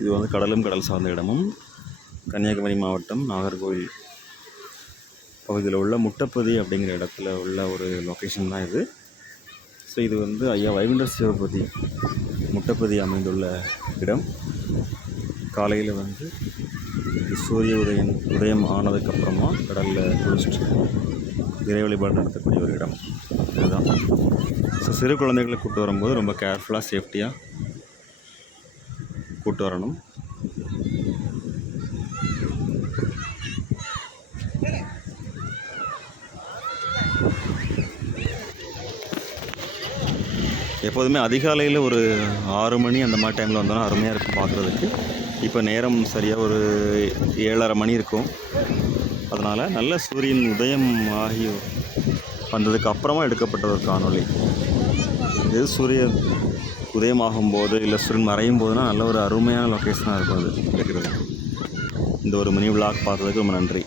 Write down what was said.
இது வந்து கடலும் கடல் சார்ந்த இடமும் கன்னியாகுமரி மாவட்டம் நாகர்கோவில் பகுதியில் உள்ள முட்டப்பதி அப்படிங்கிற இடத்துல உள்ள ஒரு லொக்கேஷன் தான் இது. ஸோ இது வந்து ஐயா வைகுண்ட சிவபதி முட்டப்பதி அமைந்துள்ள இடம். காலையில் வந்து சூரிய உதயம் ஆனதுக்கப்புறமா கடலில் குளிச்சுட்டு இறை வழிபாடு நடத்தக்கூடிய ஒரு இடம் இதுதான். ஸோ சிறு குழந்தைகளை கூப்பிட்டு வரும்போது ரொம்ப கேர்ஃபுல்லாக சேஃப்டியாக கூப்பிட்டு வரணும். எப்போதுமே அதிகாலையில் ஒரு 6 மணி அந்த மாதிரி டைமில் வந்தோன்னா அருமையாக இருக்கும் பார்க்குறதுக்கு. இப்போ நேரம் சரியாக ஒரு 7:30 மணி இருக்கும். அதனால் நல்ல சூரியன் உதயம் ஆகி வந்ததுக்கு அப்புறமா எடுக்கப்பட்ட ஒரு காணொளி இது. சூரியன் உதயமாகும்போது இல்லை சூரியன் மறையும் போதுனா நல்ல ஒரு அருமையான லொக்கேஷனாக இருக்கும் அது எடுக்கிறது. இந்த ஒரு மினி விளாக் பார்த்ததுக்கு ரொம்ப நன்றி.